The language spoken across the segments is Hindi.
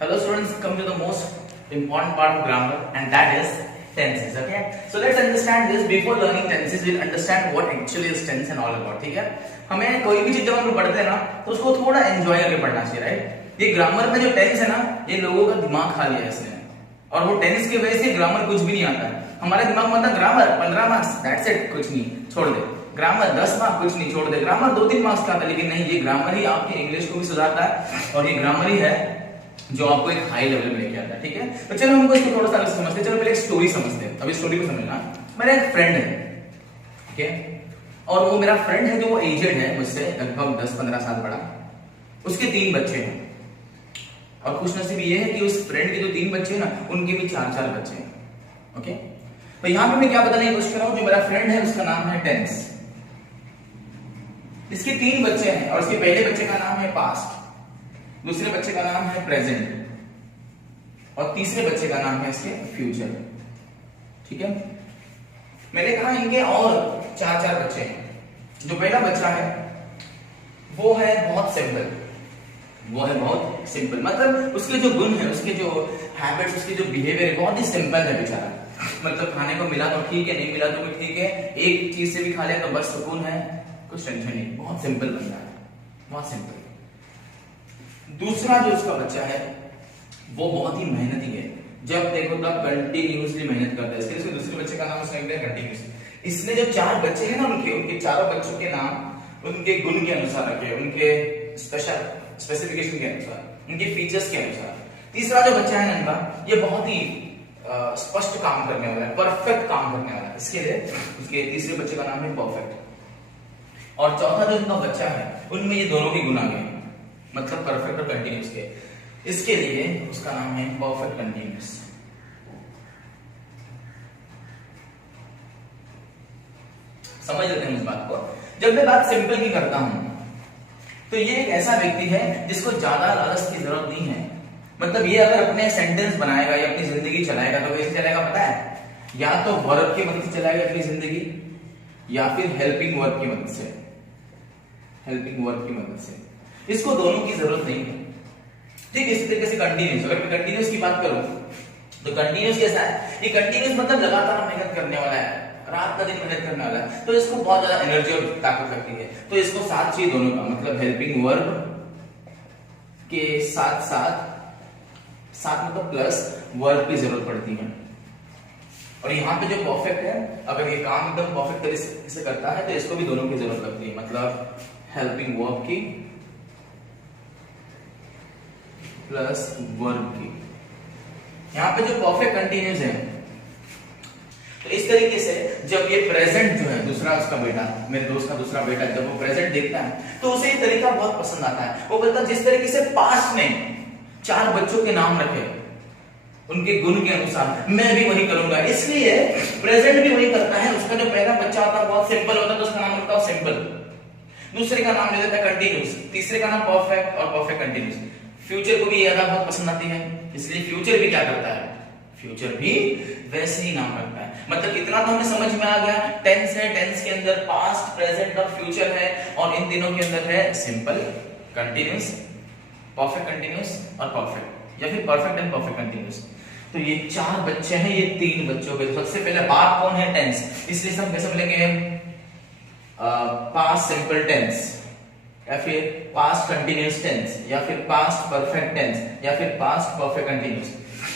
Hello students, come to the most important part of grammar and that is tenses. Okay, so let's understand this. Before learning tenses, we'll understand what actually is tense and all about. ठीक है, हमें कोई भी चीज जब हम पढ़ते हैं ना तो उसको थोड़ा एंजॉय करके पढ़ना चाहिए, राइट? ये ग्रामर में जो टेंस है ना, ये लोगों का दिमाग खा लिया है इसने, और वो टेंस की वजह से ग्रामर कुछ भी नहीं आता है हमारे दिमाग में। मतलब ग्रामर 15 मार्क्स, दैट्स इट, कुछ नहीं, छोड़ दे। ग्रामर 10 मार्क्स, कुछ नहीं, छोड़ दे। ग्रामर 2-3 मार्क्स का आता है, लेकिन नहीं, ये ग्रामर ही आपकी इंग्लिश को भी सुधारता है और ये ग्रामर ही है जो आपको एक हाई लेवल में लेके आता है। ठीक है, तो चलो हमको इसको थोड़ा सा अलग समझते हैं। चलो पहले एक स्टोरी समझते हैं। अभी स्टोरी को समझना। मेरा एक फ्रेंड है, ठीक है, और वो मेरा फ्रेंड है जो वो एजेड है, मुझसे लगभग 10-15 साल बड़ा। उसके 3 बच्चे हैं और खुशनसीबी ये है कि उस फ्रेंड के जो 3 बच्चे हैं ना, उनके भी 4-4 बच्चे हैं। ओके, तो यहां पे मैं क्या बताने की कोशिश कर रहा हूं, जो मेरा फ्रेंड है उसका नाम है टेंस। इसके 3 बच्चे हैं और इसके पहले बच्चे का नाम है पास्ट, दूसरे बच्चे का नाम है प्रेजेंट और तीसरे बच्चे का नाम है इसके फ्यूचर। ठीक है, मैंने कहा इनके और 4-4 बच्चे हैं। जो पहला बच्चा है वो है बहुत सिंपल, वो है बहुत सिंपल, मतलब उसके जो गुण है, उसके जो हैबिट्स, उसके जो बिहेवियर बहुत ही सिंपल है बेचारा। मतलब खाने को मिला तो ठीक है, नहीं मिला तो भी ठीक है, एक चीज से भी खा ले तो बस सुकून है, कुछ टेंशन नहीं, बहुत सिंपल बंदा है, बहुत सिंपल। दूसरा जो उसका बच्चा है वो बहुत ही मेहनती है, जब देखो तब कंटिन्यूअसली मेहनत करता है। इसके दूसरे बच्चे का नाम उसने रख दिया कंटिन्यूअसली। इसने जो 4 बच्चे हैं ना, उनके चारों बच्चों के नाम उनके गुण के अनुसार रखे, उनके स्पेसिफिकेशन के अनुसार, उनके फीचर्स के अनुसार। तीसरा जो बच्चा है नंगा, ये बहुत ही स्पष्ट काम करने वाला है, परफेक्ट काम करने वाला है, इसके लिए उसके तीसरे बच्चे का नाम है परफेक्ट। और चौथा जो उनका बच्चा है, उनमें ये दोनों के गुण आ गए, मतलब परफेक्ट और कंटिन्यूअस के, इसके लिए उसका नाम है परफेक्ट कंटिन्यूअस। समझ लेते हैं इस बात को। जब मैं बात सिंपल की करता हूं तो ये एक ऐसा व्यक्ति है जिसको ज्यादा लालच की जरूरत नहीं है। मतलब ये अगर अपने सेंटेंस बनाएगा या अपनी जिंदगी चलाएगा तो कैसे चलाएगा पता है? या तो वर्ब की मदद से चलाएगा अपनी जिंदगी, या फिर हेल्पिंग वर्ब की मदद से, हेल्पिंग वर्ब की मदद से। इसको दोनों की जरूरत नहीं है। ठीक, इसी तरीके से कंटिन्यूअस, अगर मैं कंटिन्यूअस की बात करूं तो कंटिन्यूअस कैसा है? ये कंटिन्यूअस मतलब लगातार मेहनत करने वाला है, रात का दिन मेहनत करने वाला है, तो इसको बहुत ज्यादा एनर्जी और ताकत लगती है। तो इसको साथ चाहिए दोनों का, मतलब हेल्पिंग वर्ब के साथ साथ मतलब प्लस वर्ब की जरूरत पड़ती है। और यहाँ पे जो परफेक्ट है, अगर ये काम एकदम परफेक्ट तरीके से करता है तो इसको भी दोनों की जरूरत लगती है, मतलब हेल्पिंग वर्ब की प्लस वर्ब की। यहां पे जो परफेक्ट कंटिन्यूअस है, तो इस तरीके से जब ये प्रेजेंट जो है, दूसरा उसका बेटा, मेरे दोस्त का दूसरा बेटा, जब वो प्रेजेंट देखता है तो उसे ये तरीका बहुत पसंद आता है। वो बोलता है जिस तरीके से पास्ट ने 4 बच्चों के नाम रखे उनके गुण के अनुसार, मैं भी वही करूंगा। इसलिए प्रेजेंट भी वही करता है। उसका जो पहला बच्चा होता है बहुत सिंपल होता है तो उसका नाम रखता है सिंपल, दूसरे का नाम ले देता है कंटिन्यूअस, तीसरे का नाम परफेक्ट और परफेक्ट कंटिन्यूअस। फ्यूचर को भी ये अदा बहुत पसंद आती है, इसलिए फ्यूचर भी क्या करता है? फ्यूचर भी वैसे ही नाम रखता है। मतलब इतना तो हमें समझ में आ गया, टेंस है, टेंस के अंदर पास्ट, प्रेजेंट और फ्यूचर है, और इन तीनों के अंदर है सिंपल, कंटिन्यूअस, परफेक्ट कंटिन्यूअस और परफेक्ट, या फिर परफेक्ट एंड परफेक्ट कंटिन्यूअस। तो ये 4 बच्चे हैं, ये 3 बच्चों के। सबसे पहले बाप कौन है? टेंस, इसलिए हम कैसे बोलेंगे? पास्ट सिंपल टेंस, या फिर पास्ट कंटिन्यूअस टेंस, या फिर पास्ट परफेक्ट टेंस, या फिर पास्ट परफेक्ट कंटिन्यूअस।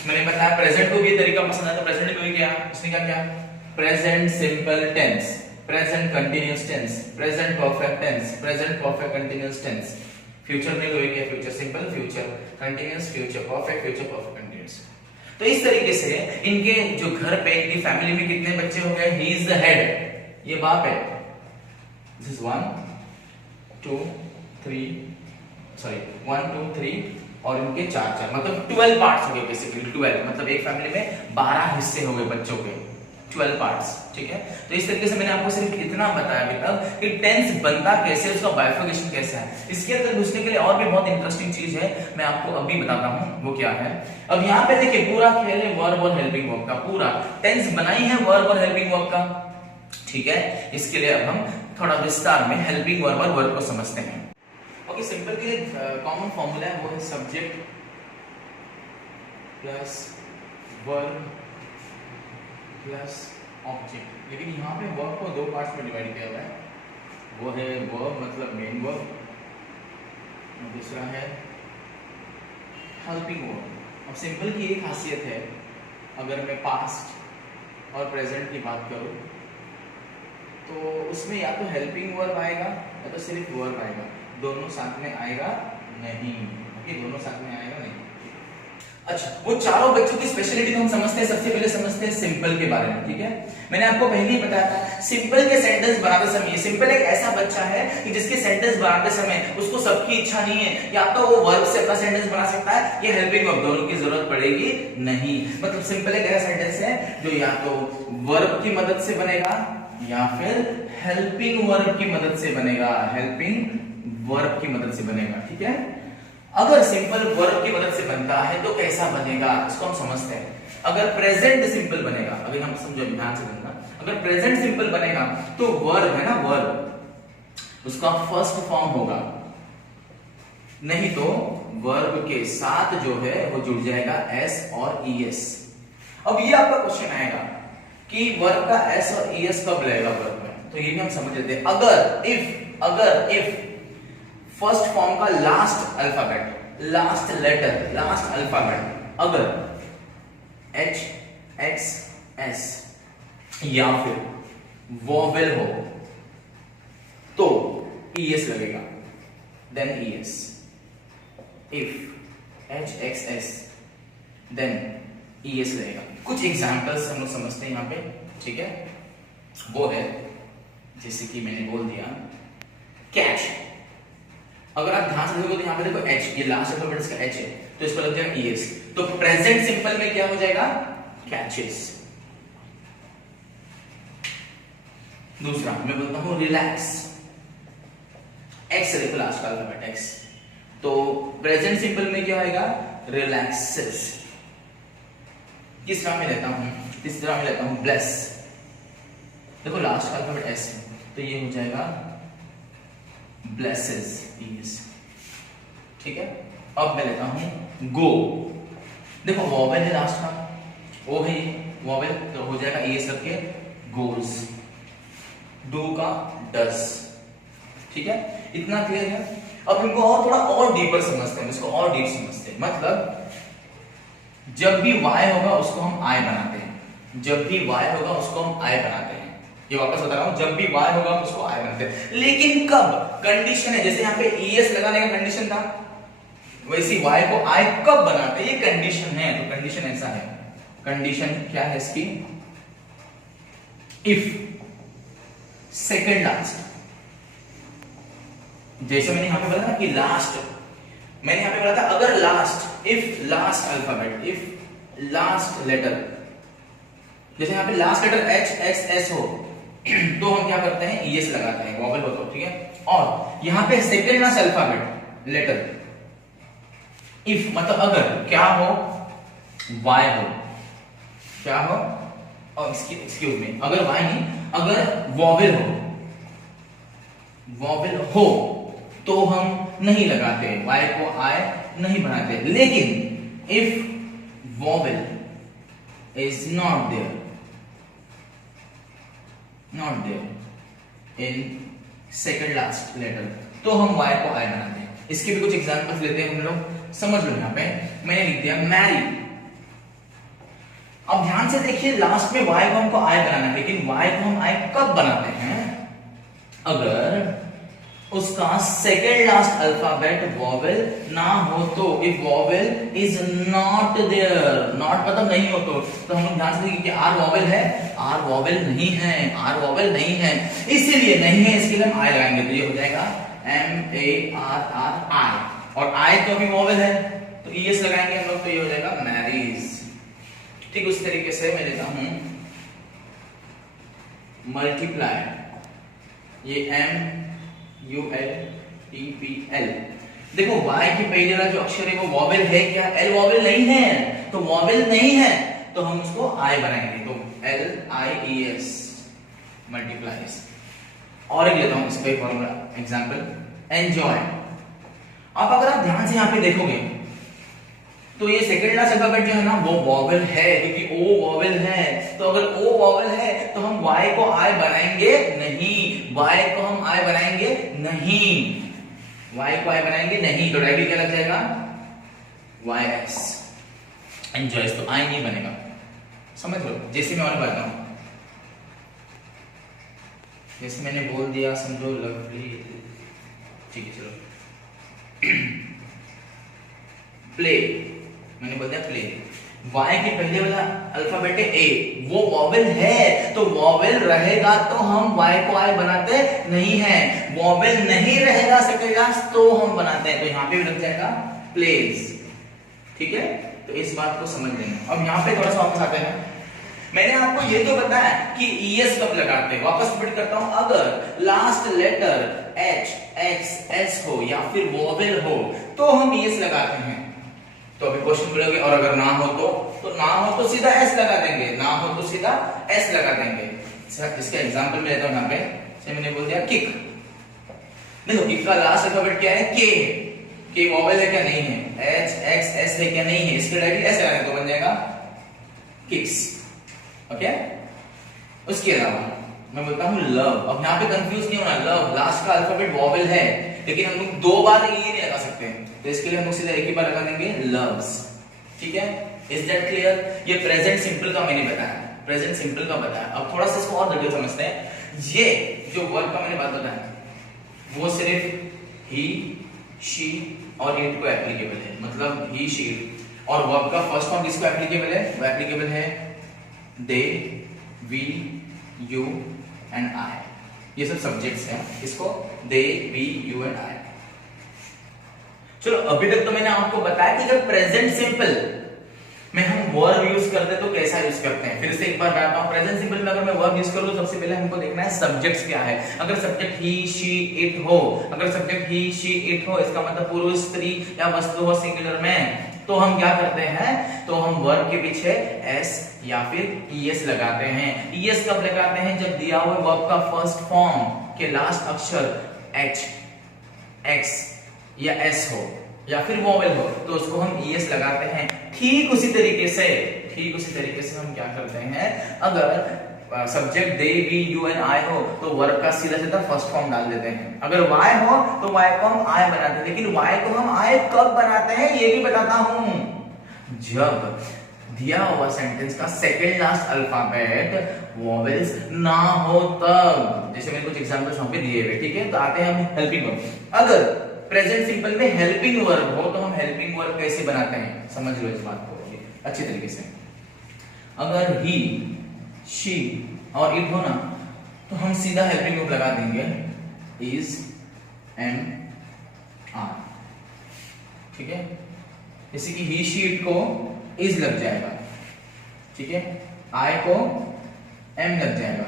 मैंने बताया प्रेजेंट को भी तरीका पसंद है, तो प्रेजेंट को भी किया, उसने क्या किया? Present simple tense, present continuous tense, present perfect tense, present perfect continuous tense. Future में कोई किया? Future simple, future continuous, future perfect, future perfect continuous. तो इस तरीके से इनके जो घर पे, इनकी फैमिली में कितने बच्चे हो गए? ही इज द हेड, ये बाप है। दिस इज 1 2 3 1 2 3 और इनके 4 मतलब 12 पार्ट्स हो गए बेसिकली। 12 मतलब एक फैमिली में 12 हिस्से हो गए बच्चों के, 12 पार्ट्स। ठीक है, तो इस तरीके से मैंने आपको सिर्फ इतना बताया अभी तक कि टेंस बनता कैसे, उसका बाइफर्केशन कैसा है। इसके अंदर घुसने के लिए और भी बहुत इंटरेस्टिंग चीज है, मैं आपको अभी बताता हूं वो क्या है। अब यहाँ पे देखिए पूरा खेल है वर्ब और हेल्पिंग वर्ब का, पूरा टेंस बनाई है वर्ब और हेल्पिंग वर्ब का। ठीक है, इसके लिए अब हम थोड़ा विस्तार में हेल्पिंग वर्ब और वर्ब को समझते हैं। ओके, सिंपल के लिए कॉमन फॉर्मूला है, वो है subject plus verb plus object. लेकिन यहाँ पे वर्ब को दो पार्ट्स में डिवाइड किया हुआ है, वो है वर्ब मतलब मेन वर्ब, और दूसरा है हेल्पिंग वर्ब। अब सिंपल की एक खासियत है, अगर मैं पास्ट और प्रेजेंट की बात करूँ तो उसमें या तो हेल्पिंग वर्ब आएगा या तो सिर्फ वर्ब आएगा, दोनों साथ में आएगा नहीं। ओके, दोनों साथ में आएगा नहीं। अच्छा, वो चारों बच्चों की स्पेशलिटी तो हम समझते हैं। सबसे पहले समझते हैं सिंपल के बारे में, ठीक है। मैंने आपको पहले ही बताया था, सिंपल के सेंटेंस बनाते समय, सिंपल एक ऐसा बच्चा है कि जिसके सेंटेंस बनाते समय उसको सबकी इच्छा नहीं है, या तो वो वर्ब से अपना सेंटेंस बना सकता है या हेल्पिंग वर्ब, दोनों की जरूरत पड़ेगी नहीं। मतलब सिंपल एक ऐसा सेंटेंस है जो या तो वर्ब की मदद से बनेगा या फिर हेल्पिंग वर्ब की मदद से बनेगा, हेल्पिंग वर्ब की मदद से बनेगा, ठीक है। अगर सिंपल वर्ब की मदद से बनता है तो कैसा बनेगा, इसको हम समझते हैं। अगर प्रेजेंट सिंपल बनेगा, अगर हम समझो ध्यान से बनना, अगर प्रेजेंट सिंपल बनेगा तो वर्ब है ना, वर्ब उसका फर्स्ट फॉर्म होगा, नहीं तो वर्ब के साथ जो है वो जुड़ जाएगा एस और ईएस। अब ये आपका क्वेश्चन आएगा कि वर्ब का एस और ईएस कब लगेगा वर्ब में, तो ये भी हम समझ लेते हैं। अगर इफ फर्स्ट फॉर्म का last alphabet, last letter, last alphabet अगर एच एक्स एस या फिर वोवेल हो तो ईएस लगेगा, then ES. If H X S then ES लगेगा। कुछ एग्जांपल्स हम लोग समझते हैं यहाँ पे, ठीक है। वो है जैसे कि मैंने बोल दिया कैच, अगर आप ध्यान से देखोगे तो यहाँ पे देखो एच, ये लास्ट अल्फाबेट इसका एच है तो इसको लग जाएगा ईएस, तो प्रेजेंट सिंपल में क्या हो जाएगा, कैचेस। दूसरा मैं बोलता हूं रिलैक्स, एक्स देखो लास्ट का अल्फाबेट एक्स, तो प्रेजेंट सिंपल में क्या आएगा, रिलैक्सेस। तीसरा में लेता हूं ब्लेस, देखो लास्ट का अल्फाबेट एस है तो ये हो जाएगा ब्लेसेस, ठीक है। अब मैं लेता हूं गो, देखो वोवेल है लास्ट का, ओ है वोवेल तो हो जाएगा ईएस करके गोज, डू का डस, ठीक है। इतना क्लियर है। अब इनको और थोड़ा और डीपर समझते हैं, इसको और डीप समझते हैं। मतलब जब भी वाई होगा उसको हम आई बनाते हैं, जब भी वाई होगा उसको हम आई बनाते हैं, ये वापस बता रहा हूं, जब भी वाई होगा हम उसको आई बनाते हैं। लेकिन कब, कंडीशन है, जैसे यहाँ पे ईएस लगाने का कंडीशन था, वैसी वाई को आई कब बनाते हैं, ये कंडीशन है। तो कंडीशन ऐसा है, कंडीशन क्या है इसकी, इफ सेकंड लास्ट, जैसे मैंने यहां पे बोला ना कि लास्ट, मैंने यहां पे बोला था अगर last, if last alphabet, if last letter, जैसे यहां पे last letter H X S हो तो हम क्या करते हैं, ईएस लगाते हैं, वोवेल हो तो, ठीक है। और यहां पे second last alphabet letter, if मतलब अगर क्या हो, वाई हो, क्या हो, और एक्सक्यूज मी, अगर वाई नहीं, अगर वोवेल हो तो हम नहीं लगाते, वाई को आई नहीं बनाते। लेकिन if vowel is not there in second last letter तो हम वाई को आई बनाते हैं। इसके भी कुछ एग्जांपल्स लेते हैं हम लोग, समझ लो। यहां पे मैंने लिख दिया मैरी, अब ध्यान से देखिए लास्ट में वाई को हमको आई बनाना है, लेकिन वाई को हम आई कब बनाते हैं, अगर उसका सेकेंड लास्ट अल्फाबेट वोवेल ना हो तो, if vowel is not there, not मतलब नहीं हो तो हम लोग ध्यान से देखिए कि आर वोवेल है, आर वोवेल नहीं है, आर वोवेल नहीं है, इसीलिए नहीं है, इसके लिए हम आई लगाएंगे, तो ये हो जाएगा M A R R I, और आई तो अभी वोवेल है तो ईएस लगाएंगे हम लोग, तो ये हो जाएगा मैरीज। ठीक उस तरीके से मैं लेता हूं मल्टीप्लाई, ये M U L T P L, देखो y की पहले वाला जो अक्षर है वो वोवेल है क्या, एल वोवेल नहीं है, तो वोवेल नहीं है तो हम उसको I बनाएंगे, तो LIES मल्टीप्लाइज। और एक लेता हूं इसका एक फॉर्मूला एग्जांपल, एंजॉय। अब अगर आप ध्यान से यहां पे देखोगे तो ये सेकंड लास्ट अल्फाबेट जो है ना वो वॉवेल है, क्योंकि ओ वॉवेल है। तो अगर ओ वॉवेल है तो हम वाई को आई बनाएंगे नहीं, वाई को हम आई बनाएंगे नहीं, वाई को आई बनाएंगे नहीं। तो डायरेक्टली क्या लग जाएगा, वाई एस, एंजॉयस। तो आई नहीं बनेगा, समझ लो। जैसे मैं और बताता हूं, जैसे मैंने बोल दिया समझो लवली, ठीक है चलो। प्ले, मैंने बोल दिया प्ले, वाई के पहले वाला अल्फाबेट है ए, वो वॉवेल है, तो वॉवेल रहेगा तो हम वाई को आई बनाते नहीं हैं, वॉवेल नहीं रहेगा सेकंड लास्ट तो हम बनाते हैं। तो यहाँ पे भी लग जाएगा प्लेज, ठीक है। तो इस बात को समझ लेना। अब यहाँ पे थोड़ा सा वापस आते हैं। मैंने आपको ये तो बताया कि ईएस कब लगाते हैं, वापस रिपीट करता हूं। अगर last letter H, X, S हो या फिर वॉवेल हो तो हम ईएस लगाते हैं। तो अभी क्वेश्चन बोलोगे और अगर ना हो तो ना हो तो सीधा एस लगा देंगे, ना हो तो सीधा एस लगा देंगे। इसका एग्जांपल मैं लेता हूं। यहाँ पे जैसे मैंने बोल दिया किक, देखो किक का लास्ट अल्फाबेट क्या है, के है, के वॉवेल है क्या, नहीं है, एच, एक्स, एस है क्या, नहीं है, इसके डायरेक्टली एस लगाने तो बन जाएगा किक्स, ओके। उसके अलावा मैं बोलता हूं लव। अब यहाँ पे कंफ्यूज नहीं होना, लव लास्ट का अल्फाबेट वॉवेल है, लेकिन हम लोग दो बार ये नहीं लगा सकते, तो इसके लिए हम लोग सीधा एक ही बार लगा देंगे लव्स, ठीक है। Is that clear? ये प्रेजेंट सिंपल का मैंने बताया, प्रेजेंट सिंपल का बताया। अब थोड़ा सा इसको और डिटेल समझते हैं। ये जो वर्ब का मैंने बात बताया वो सिर्फ ही, शी और इट को एप्लीकेबल है, मतलब ही, शी, और वर्ब का फर्स्ट फॉर्म किसको एप्लीकेबल है, वो एप्लीकेबल है दे, वी, यू एंड आई, ये सब सब्जेक्ट्स हैं। इसको दे, वी, यू एंड आई। चलो अभी तक तो मैंने आपको बताया कि अगर प्रेजेंट सिंपल में हम वर्ब यूज करते हैं तो कैसा यूज करते हैं। फिर से एक बार बताता हूं, प्रेजेंट सिंपल में अगर मैं वर्ब यूज करूं तो सबसे पहले हमको देखना है सब्जेक्ट्स क्या है। अगर सब्जेक्ट ही, शी, इट हो, अगर सब्जेक्ट ही, शी, इट हो, इसका मतलब पुरुष, स्त्री या वस्तु हो सिंगुलर में, तो हम क्या करते हैं, तो हम वर्ब के पीछे एस या फिर ईएस लगाते हैं। ईएस कब लगाते हैं, जब दिया हुआ वर्ब का फर्स्ट फॉर्म के लास्ट अक्षर एच, एक्स या एस हो या फिर वॉवेल हो तो उसको हम ईएस लगाते हैं। ठीक उसी तरीके से हम क्या करते हैं, अगर subject they, we, you and I हो तो वर्ब का सीधा सीधा फर्स्ट फॉर्म डाल देते हैं। अगर वाई हो तो वाई को हम आई बनाते हैं, लेकिन वाई को हम आई कब बनाते हैं ये भी बताता हूं, जब दिया हुआ सेंटेंस का सेकंड लास्ट अल्फाबेट वॉवेल्स ना हो तब। जैसे मैंने कुछ एग्जांपल्स वहां पे दिए हुए, ठीक है। तो आते हैं हम हेल्पिंग वर्ब। अगर प्रेजेंट सिंपल में हेल्पिंग वर्ब हो तो हम हेल्पिंग वर्ब कैसे बनाते हैं, समझ लो इस बात को अच्छी तरीके से। अगर ही, शी और इट हो ना तो हम सीधा हेल्पिंग वर्ब लगा देंगे इज, एम, आर, ठीक है। जैसे कि ही, शी, इट को इज लग जाएगा, ठीक है, आई को एम लग जाएगा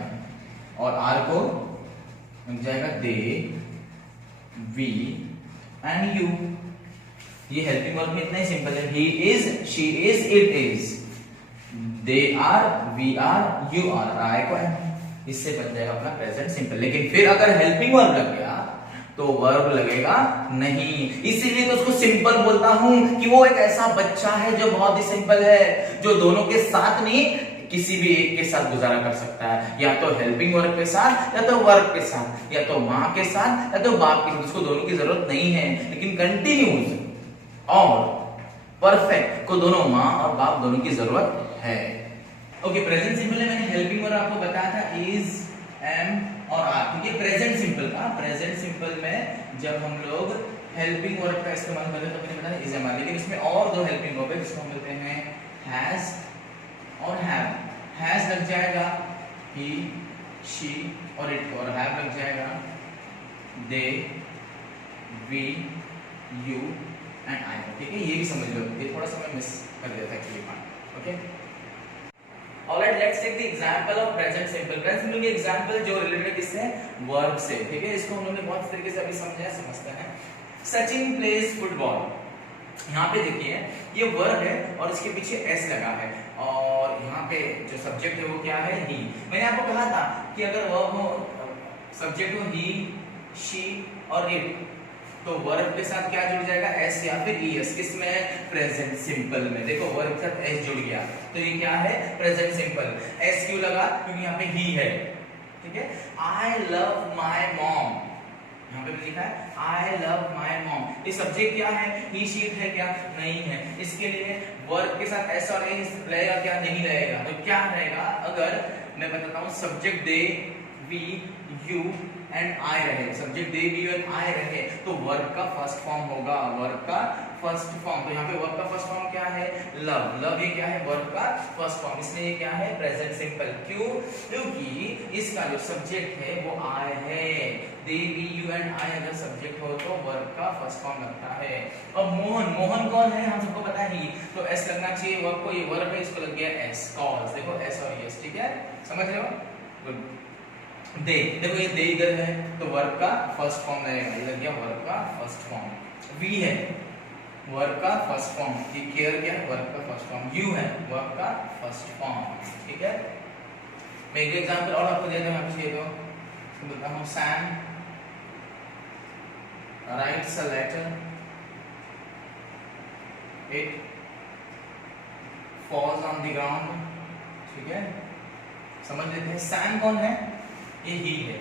और आर को लग जाएगा दे, वी एंड यू। ये हेल्पिंग वर्ब में इतना ही सिंपल है, he is, she is, it is, they are, we are, you are, I को एम, इससे बन जाएगा अपना प्रेजेंट सिंपल। लेकिन फिर अगर हेल्पिंग वर्ब लग गया तो वर्ब लगेगा नहीं, इसीलिए तो उसको सिंपल बोलता हूं कि वो एक ऐसा बच्चा है जो बहुत ही सिंपल है, जो दोनों के साथ नहीं किसी भी एक के साथ गुजारा कर सकता है, या तो हेल्पिंग वर्ब के साथ या तो वर्ब के साथ, या तो माँ के साथ या तो बाप के साथ, उसको दोनों की जरूरत नहीं है। लेकिन कंटिन्यूस और परफेक्ट को दोनों माँ और बाप दोनों की जरूरत है। ओके, प्रेजेंट सिंपल में मैंने हेल्पिंग वर्ब आपको बताया था इज, एम और आर, ठीक है। प्रेजेंट सिंपल में जब हम लोग हेल्पिंग वर्ब का इस्तेमाल करते हैं तो मैंने बताया इज, एम, आर, लेकिन इसमें और दो हेल्पिंग वर्ब है जिसको हम बोलते हैं हैज और हैव। हैज लग जाएगा ही, शी और इट, और हैव लग जाएगा दे, वी, यू एंड आई, ठीक है। ये भी समझ लो, ये थोड़ा सा मैं मिस कर दिया था actually part, okay. Alright, let's take the example of present simple. Present simple के एग्जांपल जो रिलेटेड किससे, वर्ब से, ठीक है। इसको हम लोग ने बहुत तरीके से अभी समझा, समझते हैं। Sachin plays football. यहाँ पे देखिए ये वर्ब है और इसके पीछे एस लगा है, और यहाँ पे जो सब्जेक्ट है वो क्या है, ही। मैंने आपको कहा था कि अगर वर्ब हो, सब्जेक्ट हो ही, शी और इट, तो वर्ब के साथ क्या जुड़ जाएगा, एस या फिर ईएस। किसमें, प्रेजेंट सिंपल में। देखो वर्ब के साथ एस जुड़ गया तो ये क्या है, प्रेजेंट सिंपल। एस क्यों लगा, क्योंकि यहाँ पे ही है, ठीक है। आई लव माई मॉम, यहाँ पे भी लिखा है आई लव माई मॉम। ये सब्जेक्ट क्या है, ही शी इट है क्या, नहीं है। इसके लिए वर्ब के साथ एस और एस रहेगा क्या, नहीं रहेगा। तो क्या रहेगा, अगर मैं बताता हूँ subject they, we, you and I रहे, subject they, we, you and I रहे, तो वर्ब का फर्स्ट फॉर्म होगा, वर्ब का फर्स्ट फॉर्म। तो यहाँ पे वर्ब का फर्स्ट फॉर्म क्या है, लव। लव ये क्या है, वर्ब का फर्स्ट फॉर्म, इसलिए ये क्या है, प्रेजेंट सिंपल। क्यों, क्योंकि इसका जो सब्जेक्ट है वो आई है। दे, वी, यू एंड आई अगर सब्जेक्ट हो तो वर्ब का फर्स्ट फॉर्म लगता है। अब मोहन, मोहन कौन है, हम सबको पता है ही, तो एस लगना चाहिए वर्ब को, ये वर्ब है, इसको लग गया एस, कॉल्स। देखो एस और एस, ठीक है, समझ रहे हो, गुड। दे, देखो ये दे इधर है तो वर्ब का फर्स्ट फॉर्म रहेगा, ये लग गया वर्ब का फर्स्ट फॉर्म। वी है वर्ब का फर्स्ट फॉर्म, ये केयर क्या है, वर्ब का फर्स्ट फॉर्म। यू है वर्ब का फर्स्ट फॉर्म, ठीक है। मैं एक एग्जांपल और आपको देता हूं, यहाँ पे तो बोलता हूं Sam writes a letter, it falls on the ground, ठीक है, समझ लेते हैं। सैम कौन है, ये ही है,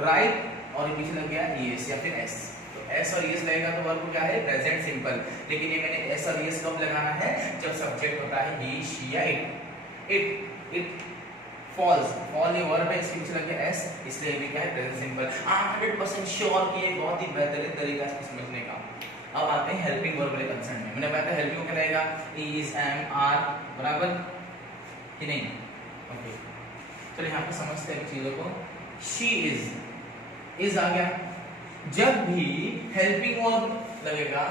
राइट और ये पीछे लग गया ईएस या फिर एस, तो एस और ईएस लगेगा तो वर्ब क्या है, प्रेजेंट सिंपल। लेकिन ये मैंने एस और ईएस कब लगाना है, जब सब्जेक्ट होता है ही, शी या इट। इट फॉल्स, फॉल ये वर्ब है, इसके पीछे लग गया एस, इसलिए ये क्या है, प्रेजेंट सिंपल। 100% श्योर कि ये बहुत ही बेहतरीन तरीका है समझने का। अब आते हैं हेल्पिंग वर्ब वाले कंसर्न में। मैंने बताया हेल्पिंग क्या रहेगा, इज, एम, आर, बराबर कि नहीं, ओके। चलिए यहाँ पे समझते हैं चीजों को। शी इज आ गया, जब भी हेल्पिंग वर्ब लगेगा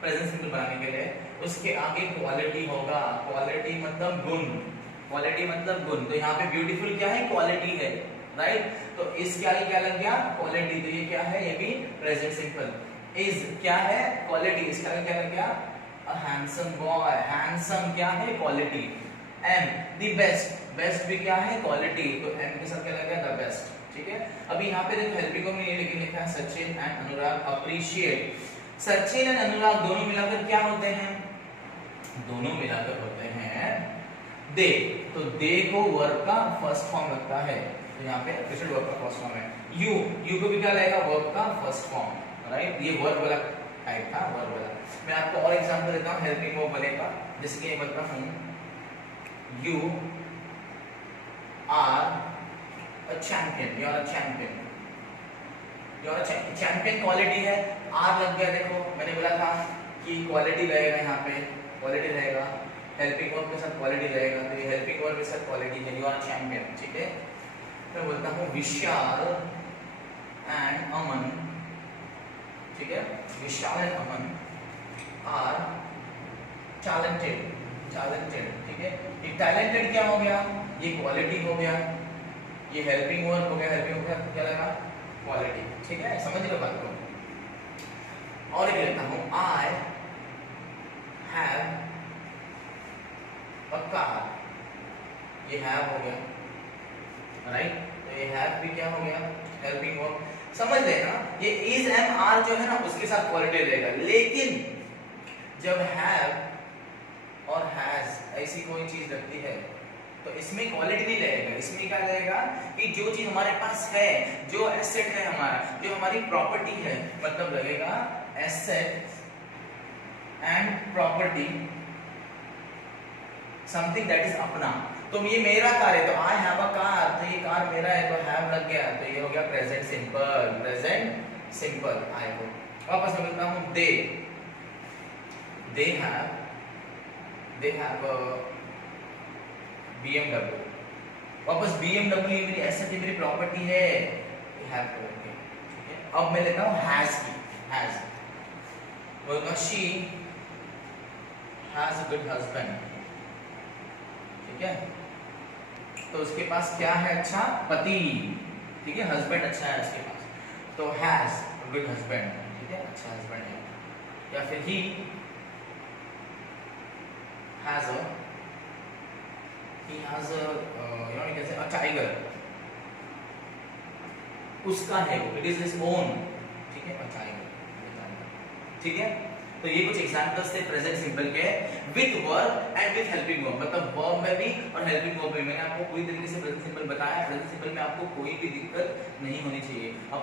प्रेजेंट सिंपल बनाने के लिए, उसके आगे क्वालिटी होगा। क्वालिटी मतलब गुण, क्वालिटी मतलब गुण। तो यहाँ पे ब्यूटीफुल क्या है, क्वालिटी है, राइट। तो इसके आगे क्या लग गया, क्वालिटी, तो ये क्या है, ये भी प्रेजेंट सिंपल। इज क्या है, क्वालिटी, इसके आगे क्या लग गया, अ हैंडसम बॉय। हैंडसम क्या है, quality. Am the best, best भी क्या है, क्वालिटी, तो एम के साथ क्या लग गया, द बेस्ट, ठीक है। अभी यहाँ पे देखो हेल्पिंग वर्ब में ये लेकिन लिखा है Sachin and Anurag appreciate. Sachin and Anurag दोनों मिलाकर क्या होते हैं, दोनों मिलाकर होते हैं दे। तो दे को वर्ब का फर्स्ट फॉर्म लगता है, तो यहाँ पे अप्रिशिएट वर्ब का फर्स्ट फॉर्म है। यू, यू को भी क्या लगेगा, वर्ब का फर्स्ट फॉर्म, राइट। ये वर्ब वाला टाइप था, वर्ब वाला। मैं आपको और एग्जांपल देता हूँ हेल्पिंग वर्ब वाले का, जैसे कि मैं बताता हूँ you are a champion, you are a champion, you are a champion quality है, आर लग गया। देखो मैंने बोला था कि क्वालिटी रहेगा, यहाँ पे क्वालिटी रहेगा, हेल्पिंग वर्ब के साथ क्वालिटी रहेगा, तो ये हेल्पिंग वर्ब के साथ क्वालिटी है, you are a champion, ठीक है। मैं बोलता हूँ विशाल एंड अमन, ठीक है, Vishal and Aman are talented, talented, ठीक है। ये टैलेंटेड क्या हो गया, ये क्वालिटी हो गया, ये हेल्पिंग वर्ब हो गया, हेल्पिंग वर्ब क्या लगा, क्वालिटी, ठीक है, समझ लो बात को। और एक लेता हूं, आई हैव अ कार, ये हैव हो गया, राइट। तो ये हैव भी क्या हो गया, हेल्पिंग वर्ब, समझ लेना। ये इज, एम, आर जो है ना उसके साथ क्वालिटी रहेगा, लेकिन जब हैव और हैज ऐसी कोई चीज लगती है तो इसमें क्वालिटी नहीं रहेगा। इसमें क्या रहेगा कि जो चीज हमारे पास है, जो एसेट है हमारा, जो हमारी प्रॉपर्टी है, मतलब लगेगा asset and property, something that is अपना। तो ये मेरा कार है, तो आई हैव अ कार, तो ये कार मेरा है, तो हैव लग गया, तो ये हो गया प्रेजेंट सिंपल, प्रेजेंट सिंपल। आई को वापस मैं बोलता हूं दे, दे हैव a BMW, वापस BMW ये मेरी एसेट है, मेरी प्रॉपर्टी है, ये हैव करके, ठीक है। अब मैं लेता हूं हैज की, हैज बोलूंगा she has a good husband, ठीक है। तो उसके पास क्या है, अच्छा पति, ठीक है, हस्बैंड अच्छा है उसके पास, तो हैज अ गुड हस्बैंड, ठीक है, अच्छा हस्बैंड है। या फिर ही has a you know you can say a tiger, उसका है वो, it is his own, ठीक है, a tiger। ठीक है। तो ये कुछ एग्जांपल्स थे प्रेजेंट सिंपल के with verb and with helping verb, मतलब वर्ब में भी और हेल्पिंग वर्ब में। मैंने आपको पूरी तरीके से प्रेजेंट सिंपल बताया। प्रेजेंट सिंपल में आपको कोई भी दिक्कत नहीं होनी चाहिए। अब